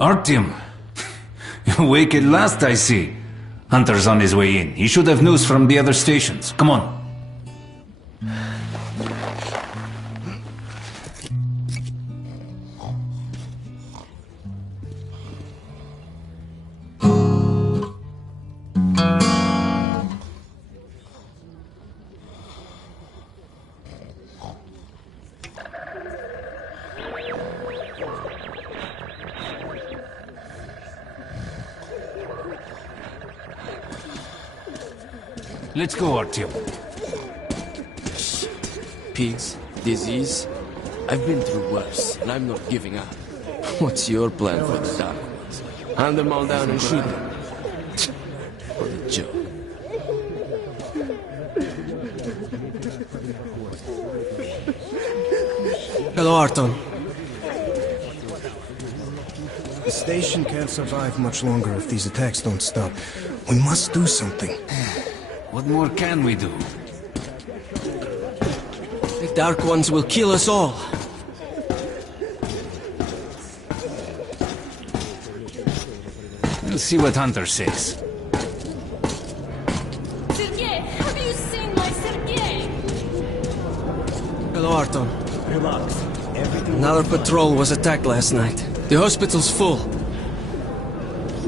Artyom! Awake at last, I see. Hunter's on his way in. He should have news from the other stations. Come on. Let's go, Artyom. Pigs, disease. I've been through worse, and I'm not giving up. What's your plan for the Dark Ones? Hunt them all down and shoot them? What a joke. Hello, Arton. The station can't survive much longer if these attacks don't stop. We must do something. What more can we do? The Dark Ones will kill us all. We'll see what Hunter says. Sergei, have you seen my Sergei? Hello, Arton. Relax. Everything... Another patrol was attacked last night. The hospital's full.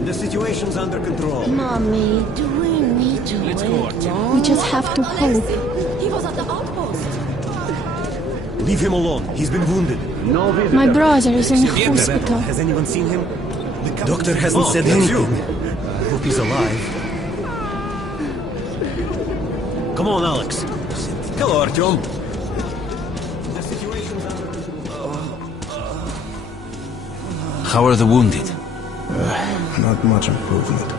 The situation's under control. Mommy, do we need to Let's wait go, Artyom. long? We just have to hope. He was at the outpost. Leave him alone. He's been wounded. My brother is in hospital. Has anyone seen him? The doctor hasn't said anything. I hope he's alive. Come on, Alex. Hello, Artyom. The situation's under... How are the wounded? Not much improvement.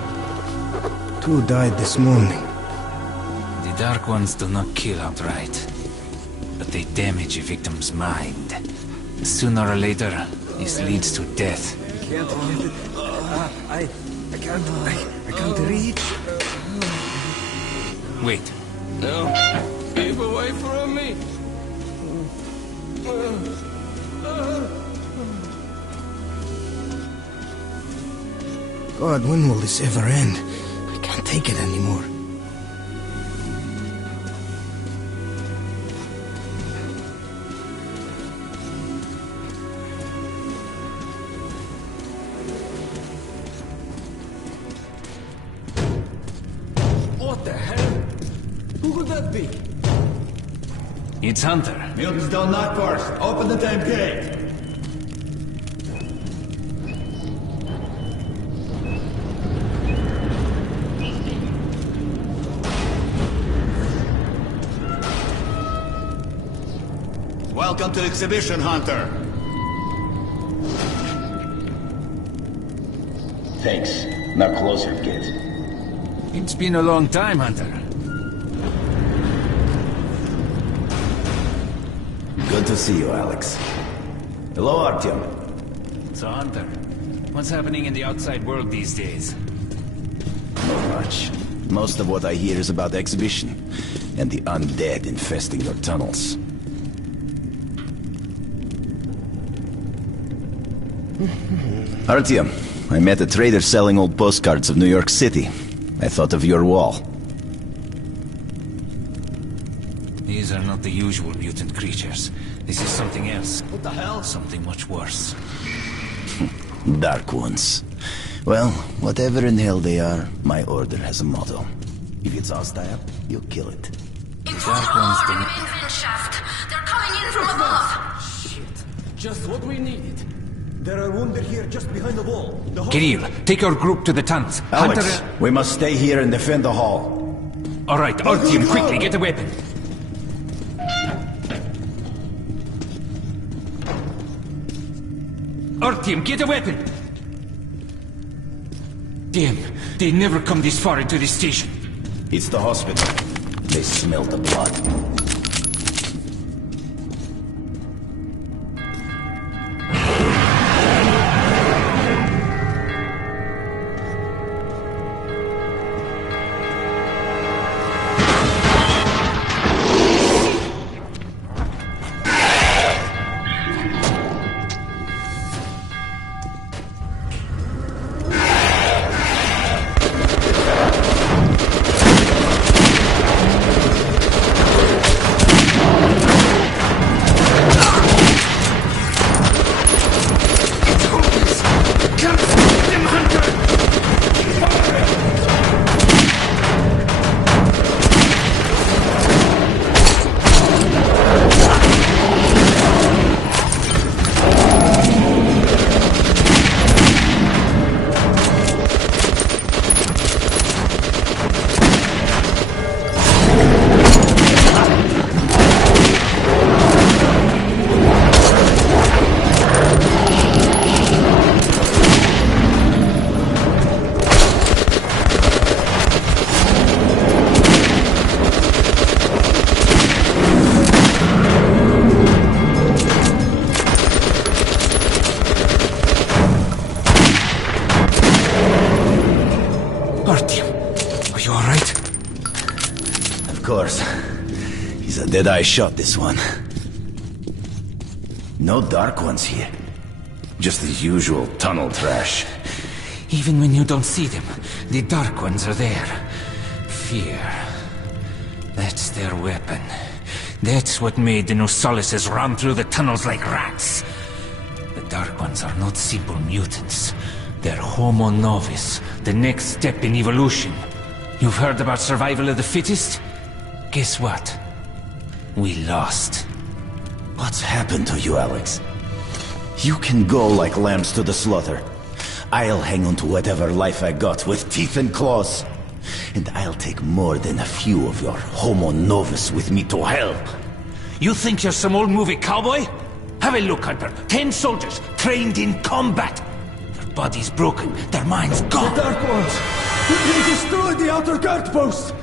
2 died this morning. The Dark Ones do not kill outright, but they damage a victim's mind. Sooner or later, this leads to death. I can't reach. Wait. No. Keep away from me. God, when will this ever end? I can't take it anymore. What the hell? Who could that be? It's Hunter. Mutants don't knock first. Open the damn gate. Welcome to the exhibition, Hunter. Thanks. Now closer, kid. It's been a long time, Hunter. Good to see you, Alex. Hello, Artyom. So, Hunter, what's happening in the outside world these days? Not much. Most of what I hear is about the exhibition and the undead infesting your tunnels. Artyom, I met a trader selling old postcards of New York City. I thought of your wall. These are not the usual mutant creatures. This is something else. What the hell? Something much worse. Dark ones. Well, whatever in hell they are, my order has a motto. If it's hostile, you kill it. Intruder alarm in main vent shaft. They're coming in from above. Shit. Just what we needed. There are wounded here just behind the wall. Kirill, take your group to the tunnels. Alex, we must stay here and defend the hall. All right, Artyom, quickly, get a weapon. Artyom, get a weapon! Damn, they never come this far into the station. It's the hospital. They smell the blood. Did I shot this one? No Dark Ones here. Just the usual tunnel trash. Even when you don't see them, the Dark Ones are there. Fear. That's their weapon. That's what made the Nosalises run through the tunnels like rats. The Dark Ones are not simple mutants. They're Homo Novus, the next step in evolution. You've heard about survival of the fittest? Guess what? We lost. What's happened to you, Alex? You can go like lambs to the slaughter. I'll hang on to whatever life I got with teeth and claws. And I'll take more than a few of your Homo Novus with me to hell. You think you're some old movie cowboy? Have a look, Hunter. 10 soldiers, trained in combat. Their bodies broken, their minds gone. The Dark Ones! They destroyed the outer guard post!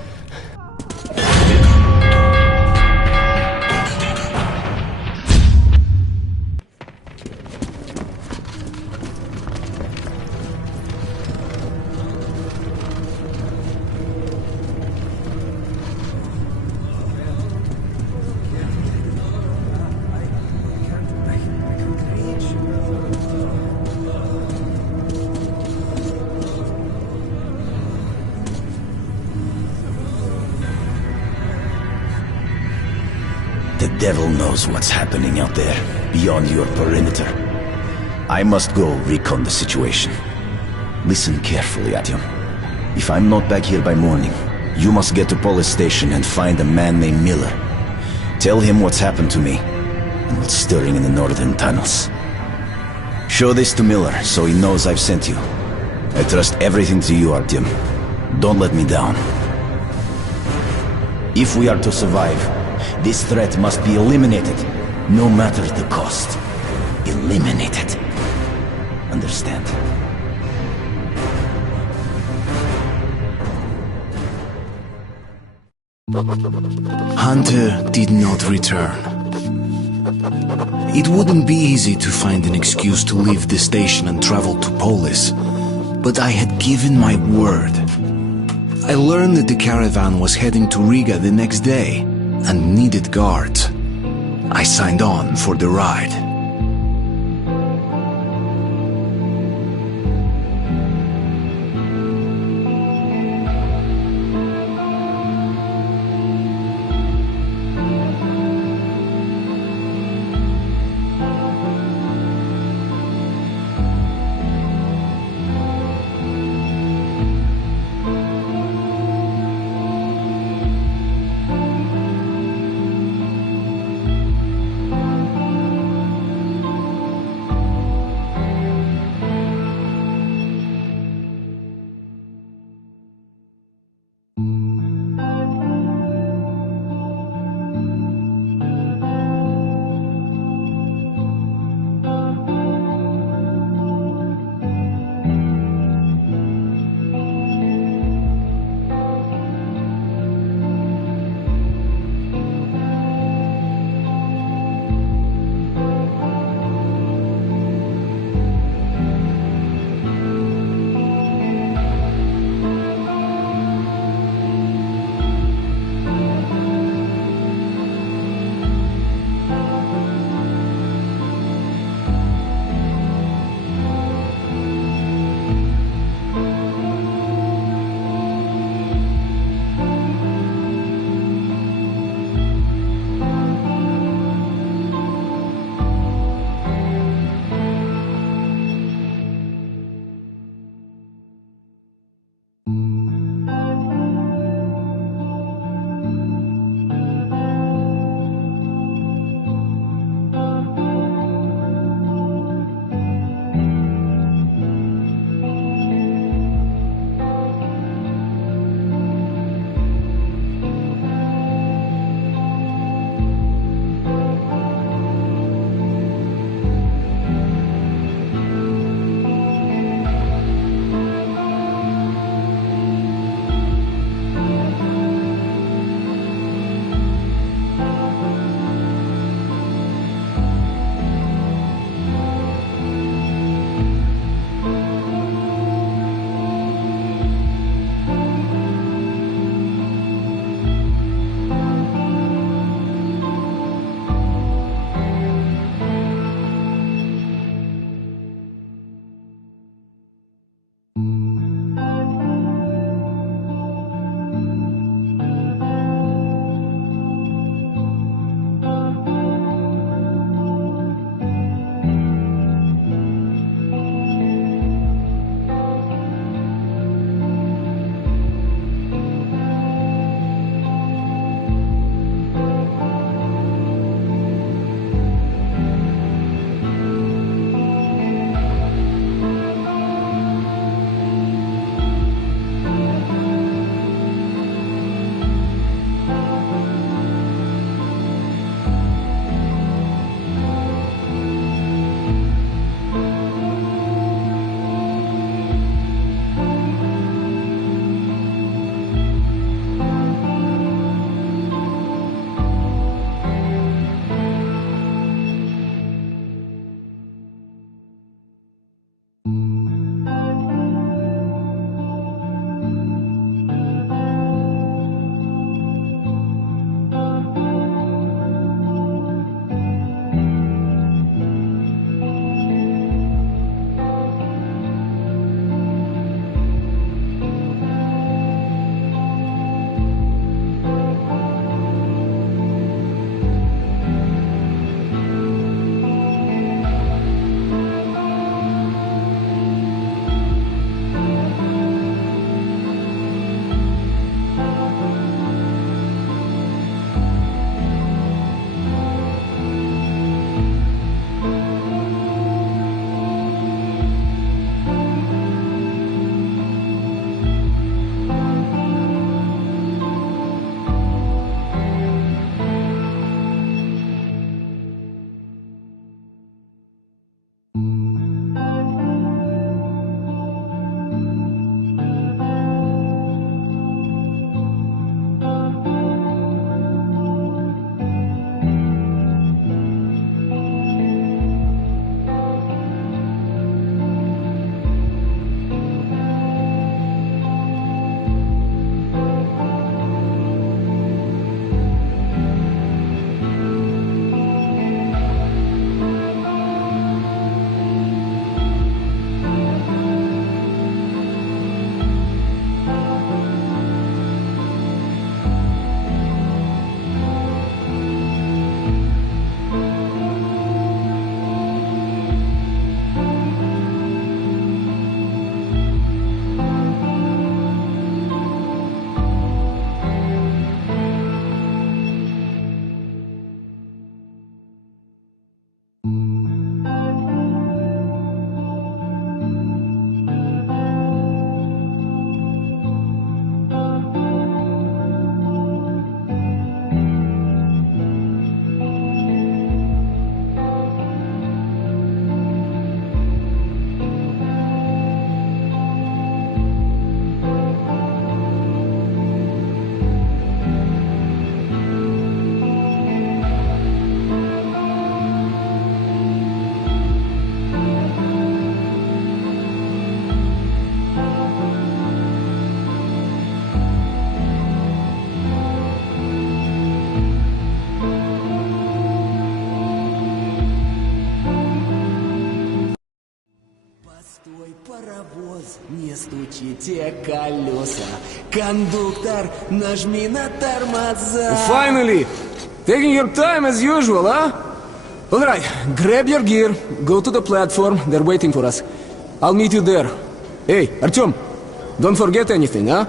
The devil knows what's happening out there, beyond your perimeter. I must go recon the situation. Listen carefully, Artyom. If I'm not back here by morning, you must get to police station and find a man named Miller. Tell him what's happened to me, and what's stirring in the northern tunnels. Show this to Miller, so he knows I've sent you. I trust everything to you, Artyom. Don't let me down. If we are to survive, this threat must be eliminated, no matter the cost. Eliminated. Understand? Hunter did not return. It wouldn't be easy to find an excuse to leave the station and travel to Polis, but I had given my word. I learned that the caravan was heading to Riga the next day and needed guards. I signed on for the ride. Стой, паровоз, не стучите колеса. Кондуктор, нажми на тормоза. Finally! Taking your time as usual, huh? Alright, grab your gear, go to the platform, they're waiting for us. I'll meet you there. Hey, Artyom, don't forget anything, huh?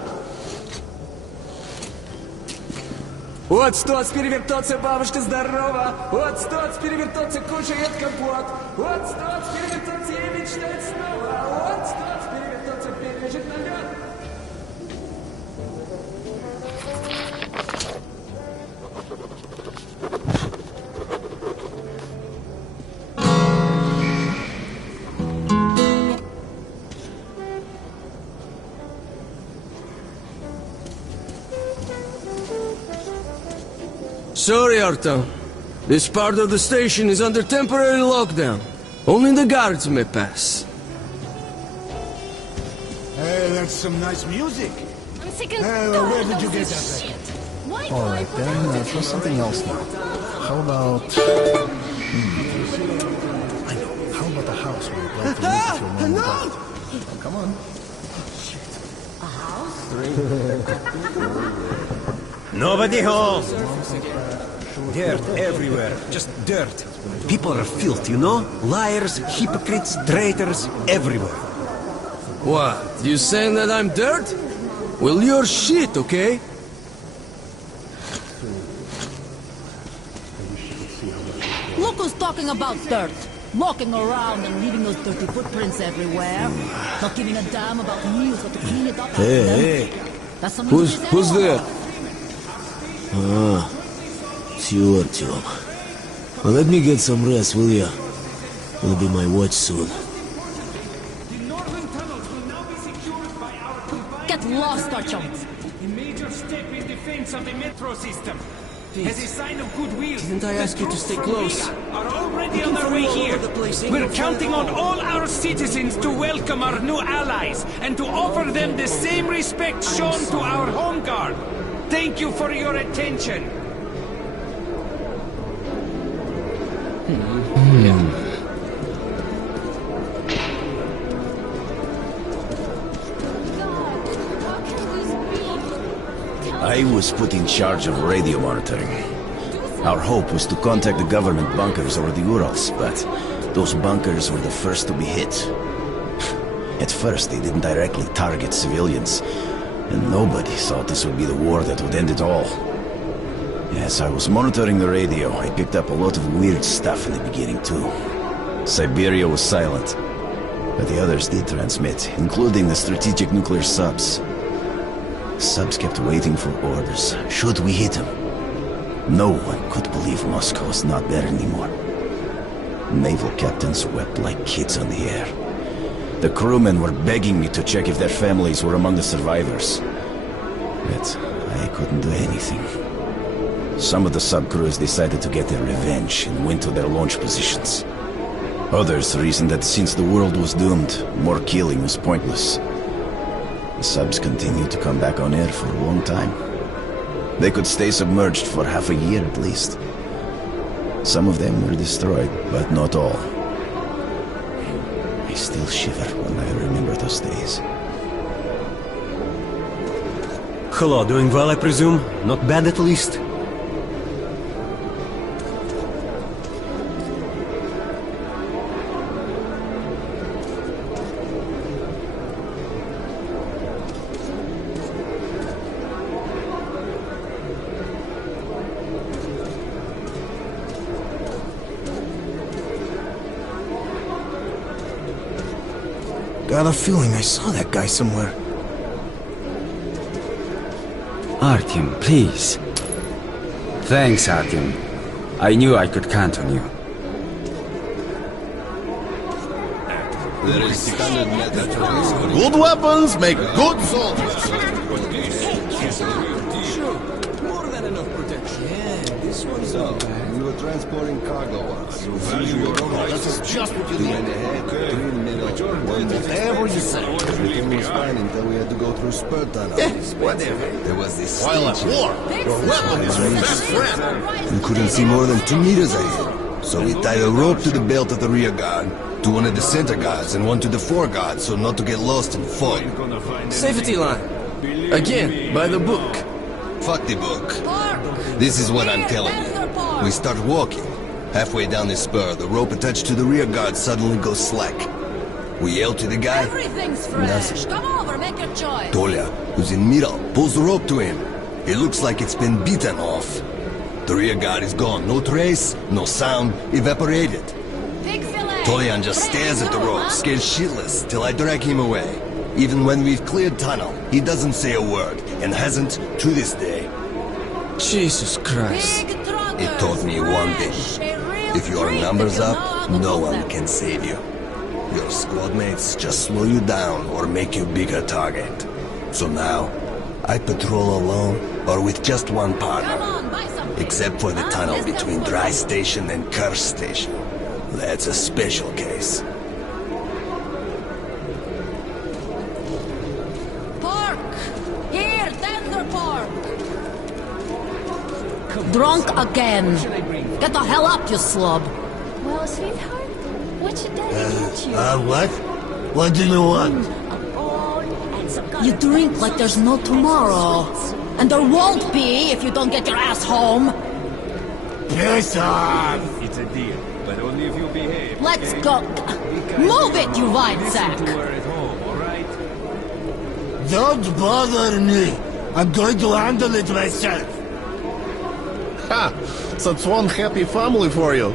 Вот стоц перевертаться, бабушка здорова. Вот стоц перевертаться, кушает компот. Вот стоц перевертаться и мечтать снова. Вот стоц перевертаться, пережить налет. Sorry, Artem. This part of the station is under temporary lockdown. Only the guards may pass. Hey, that's some nice music. I'm sick and Where did you get that? Why Alright then, try something else now. How about... I know. How about the house where you'd like to live if your mom died? Oh, come on. Nobody home! Dirt everywhere, just dirt. People are filth, you know? Liars, hypocrites, traitors, everywhere. What? You saying that I'm dirt? Well, you're shit, okay? Look who's talking about dirt. Walking around and leaving those dirty footprints everywhere. Not giving a damn about me or to clean it up after them. Hey. That's some Who's there? Ah, it's you, Artyom. Well, let me get some rest, will ya? Will be my watch soon. Get lost, Artyom. A major step in defense of the metro system. As a sign of goodwill, Didn't I ask you to stay close? are already on their way here. We're counting on all our citizens to welcome our new allies and to offer them the same respect shown to our home guard. Thank you for your attention. I was put in charge of radio monitoring. Our hope was to contact the government bunkers over the Urals, but those bunkers were the first to be hit. At first, they didn't directly target civilians, and nobody thought this would be the war that would end it all. As I was monitoring the radio, I picked up a lot of weird stuff in the beginning, too. Siberia was silent, but the others did transmit, including the strategic nuclear subs. Subs kept waiting for orders. Should we hit them? No one could believe Moscow was not there anymore. Naval captains wept like kids on the air. The crewmen were begging me to check if their families were among the survivors. But I couldn't do anything. Some of the sub-crews decided to get their revenge and went to their launch positions. Others reasoned that since the world was doomed, more killing was pointless. The subs continued to come back on air for a long time. They could stay submerged for half a year at least. Some of them were destroyed, but not all. I still shiver when I remember those days. Hello, doing well, I presume? Not bad at least? Got a feeling I saw that guy somewhere. Artyom, please. Thanks, Artyom. I knew I could count on you. Good weapons make good soldiers. More than enough protection. Yeah, this one's So, we were transporting cargo once. This is just what you need. Whatever you say. Everything was fine until we had to go through spur tunnels. Whatever. There was this While at war, your weapon is your best friend. We couldn't see more than 2 meters ahead. So we tied a rope to the belt of the rear guard, To one of the center guards and one to the fore guard, so not to get lost in fog. Safety line. Again, by the book. Fuck the book. This is what I'm telling you. We start walking. Halfway down the spur, the rope attached to the rear guard suddenly goes slack. We yell to the guy. Everything's fresh. Come over, make your choice. Tolia, who's in middle, pulls the rope to him. It looks like it's been beaten off. The rear guard is gone. No trace, no sound, evaporated. Tolian just stares at the rope, scared shitless, till I drag him away. Even when we've cleared tunnel, he doesn't say a word, and hasn't to this day. Jesus Christ. It taught me one thing. If your number's up, no one can save you. Your squad mates just slow you down or make you bigger target. So now, I patrol alone or with just one partner. Except for the tunnel between Dry Station and Curse Station. That's a special case. Pork! Here, tender pork! Drunk again. Get the hell up, you slub. Well, sweetheart, what should Daddy get you? What? What do you want? You drink like there's no tomorrow. And there won't be if you don't get your ass home. Piss off! It's a deal, but only if you behave. Let's go. Move it, you wine sack. Don't bother me. I'm going to handle it myself. Ha! That's one happy family for you.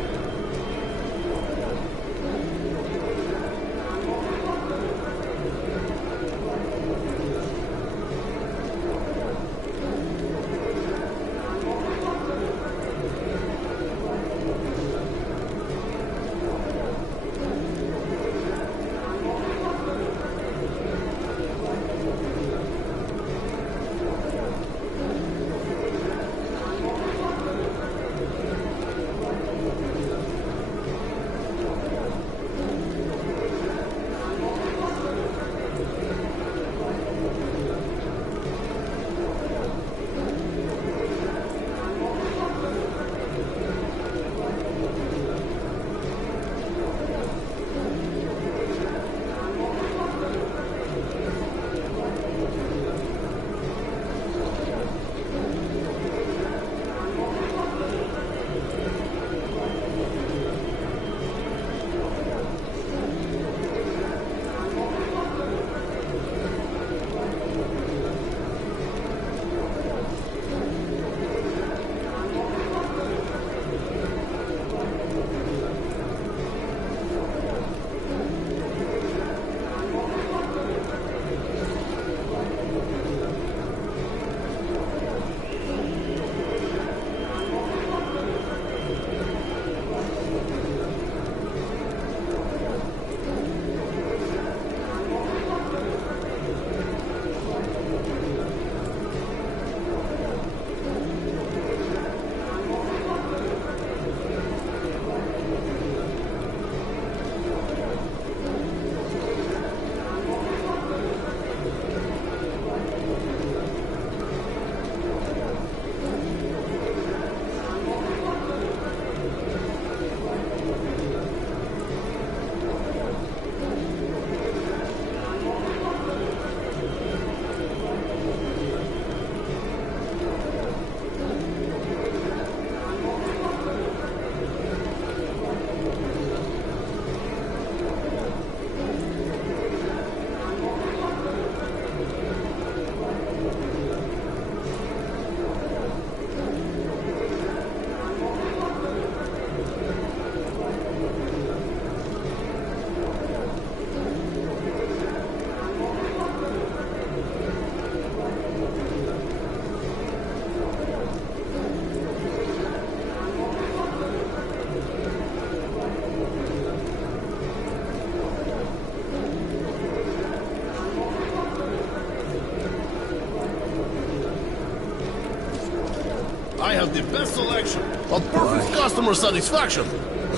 I have the best selection of perfect customer satisfaction.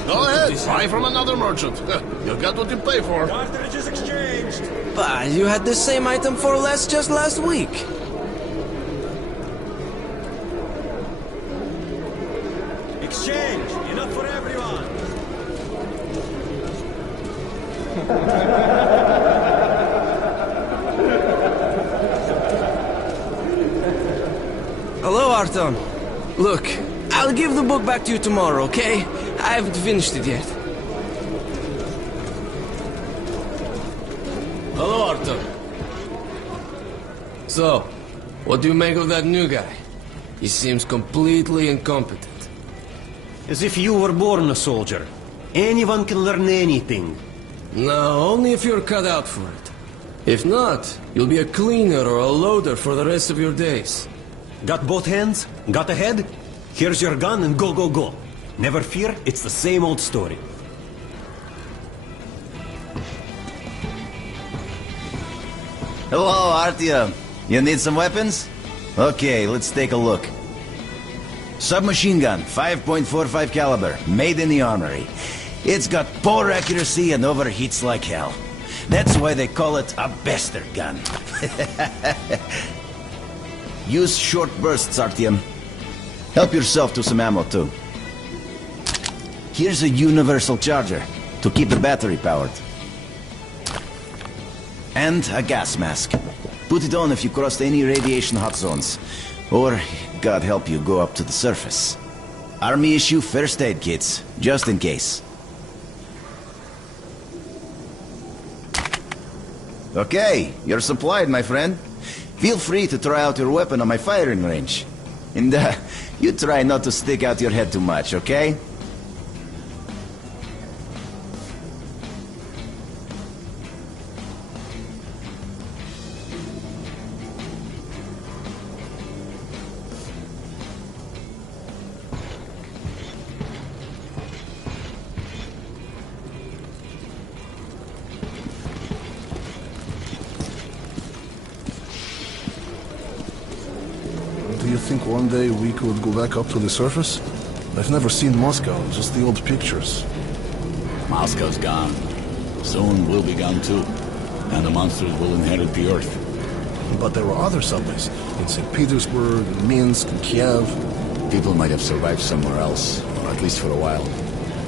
Go ahead, buy from another merchant. You'll get what you pay for. Cartridge is exchanged. But you had the same item for less just last week. Exchange, enough for everyone. Hello, Artyom. Look, I'll give the book back to you tomorrow, okay? I haven't finished it yet. Hello, Artyom. So, what do you make of that new guy? He seems completely incompetent. As if you were born a soldier. Anyone can learn anything. No, only if you're cut out for it. If not, you'll be a cleaner or a loader for the rest of your days. Got both hands? Got a head? Here's your gun and go, go, go. Never fear, it's the same old story. Hello, Artyom. You need some weapons? Okay, let's take a look. Submachine gun, 5.45 caliber, made in the armory. It's got poor accuracy and overheats like hell. That's why they call it a bastard gun. Use short bursts, Artyom. Help yourself to some ammo, too. Here's a universal charger to keep the battery powered. And a gas mask. Put it on if you crossed any radiation hot zones. Or, God help you, go up to the surface. Army issue first aid kits, just in case. Okay, you're supplied, my friend. Feel free to try out your weapon on my firing range. And you try not to stick out your head too much, okay? Do you think one day we could go back up to the surface? I've never seen Moscow, just the old pictures. Moscow's gone. Soon we'll be gone too. And the monsters will inherit the Earth. But there were other subways. In St. Petersburg, in Minsk, in Kiev. People might have survived somewhere else, or at least for a while.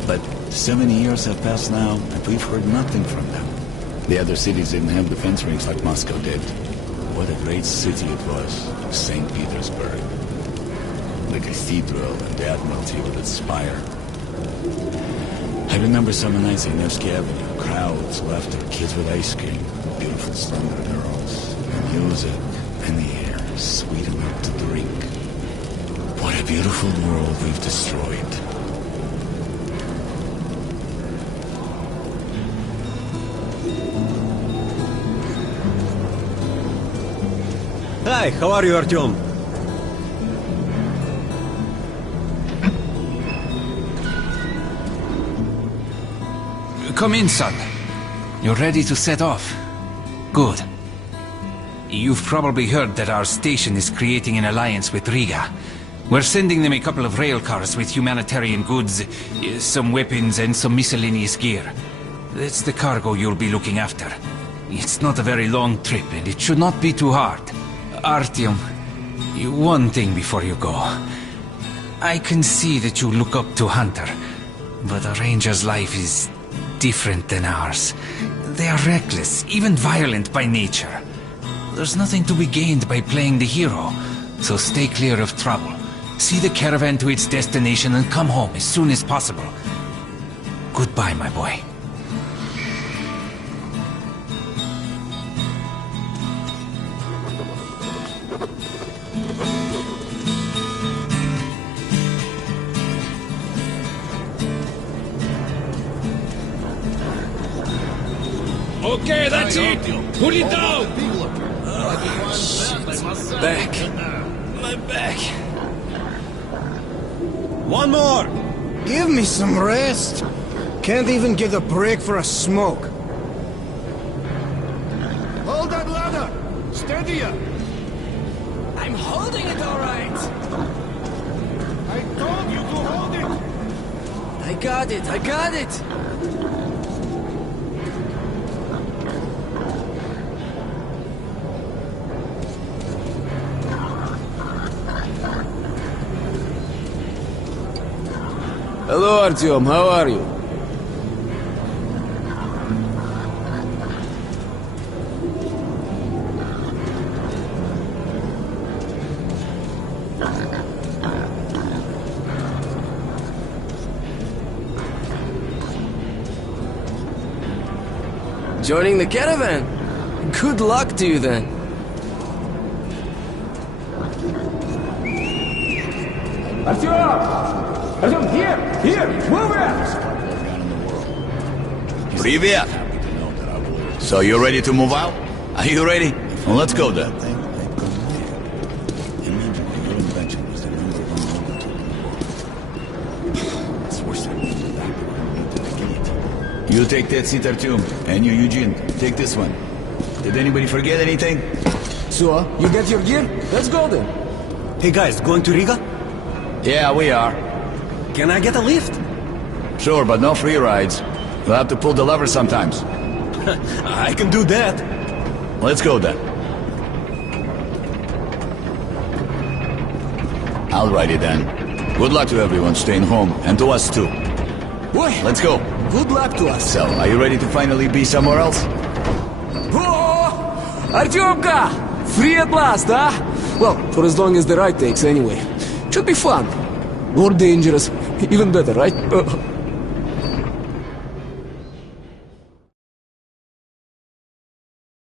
But so many years have passed now, and we've heard nothing from them. The other cities didn't have defense rings like Moscow did. What a great city it was, St. Petersburg. The cathedral and the Admiralty with its spire. I remember summer nights on Nevsky Avenue, crowds, laughter, kids with ice cream, beautiful slender girls, music, and the air, sweet enough to drink. What a beautiful world we've destroyed. Hi, how are you, Artyom? Come in, son. You're ready to set off. Good. You've probably heard that our station is creating an alliance with Riga. We're sending them a couple of rail cars with humanitarian goods, some weapons and some miscellaneous gear. That's the cargo you'll be looking after. It's not a very long trip and it should not be too hard. Artyom, one thing before you go. I can see that you look up to Hunter, but a ranger's life is different than ours. They are reckless, even violent by nature. There's nothing to be gained by playing the hero, so stay clear of trouble. See the caravan to its destination and come home as soon as possible. Goodbye, my boy. Okay, that's it! Pull it down! Back. My back. One more! Give me some rest. Can't even get a break for a smoke. Hold that ladder! Steady ya! I'm holding it all right! I told you to hold it! I got it, I got it! Hello, Artyom. How are you? Joining the caravan? Good luck to you then. Artyom, here, move it! Привет! So you ready to move out? Are you ready? Well, let's go then. You take that seat, Artyom, and you, Eugene, take this one. Did anybody forget anything? So, you get your gear? Let's go then. Hey guys, going to Riga? Yeah, we are. Can I get a lift? Sure, but no free rides. You'll have to pull the lever sometimes. I can do that. Let's go then. Alrighty then. Good luck to everyone staying home, and to us too. Boy, let's go. Good luck to us. So, are you ready to finally be somewhere else? Oh, Artyomka! Free at last, huh? Well, for as long as the ride takes anyway. Should be fun. More dangerous. Even better, right?